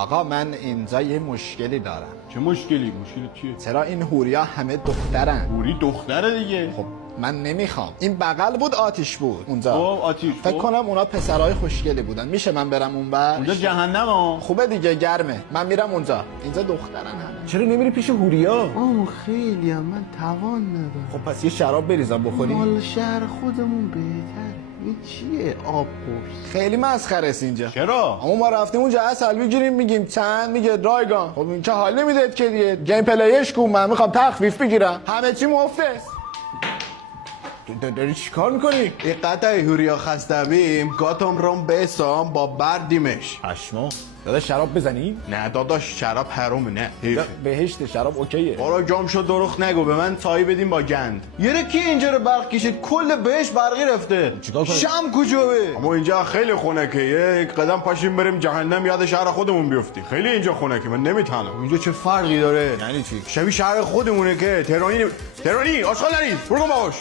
آقا من اینجا یه مشکلی دارم. چه مشکلی؟ مشکل چیه؟ چرا این هوریا همه دخترن؟ هوری دختره دیگه. خب من نمیخوام. این بغل بود آتیش بود اونجا. خب آتیش. فکر کنم اونا پسرای خوشگلی بودن. میشه من برم اونور؟ اونجا جهنم ها. خوبه دیگه، گرمه. من میرم اونجا. اینجا دخترن همه. چرا نمیری پیش هوریا؟ خیلی هم من توان ندارم. خب پس یه شراب بریزم بخوری. مال شهر خودمون بهتره. این چیه آب پرس؟ خیلی مسخره است اینجا. چرا؟ اما ما رفتیم اونجا اصل بگیریم میگیم چند، میگه رایگان. خب این که حال نمیداد که دیگه. گیم پلیش کو، من میخوام تخفیف بگیرم. همه چی مفته است. داری چی کار میکنی؟ این قطعه هوریا خسته بیم گاتم روم بسام با بردیمش. پشمو داداش شراب بزنیم؟ نه داداش شراب حرومه، نه حیفه. بهشت شراب اوکیه. برو جام شد دروغ نگو، به من تایی بدیم با گند. یه کی اینجا رو برق کشید کل بهش برقی رفته. چیکار کنیم؟ شم کجا به؟ اما اینجا خیلی خنکه. یک قدم پاشیم بریم جهنم یاد شهر خودمون بیفتی. خیلی اینجا خنکه، من نمیتونم. اینجا چه فرقی داره؟ یعنی چی؟ شبیه شهر خودمونه که تهرانی آشغال نریز. برو باش.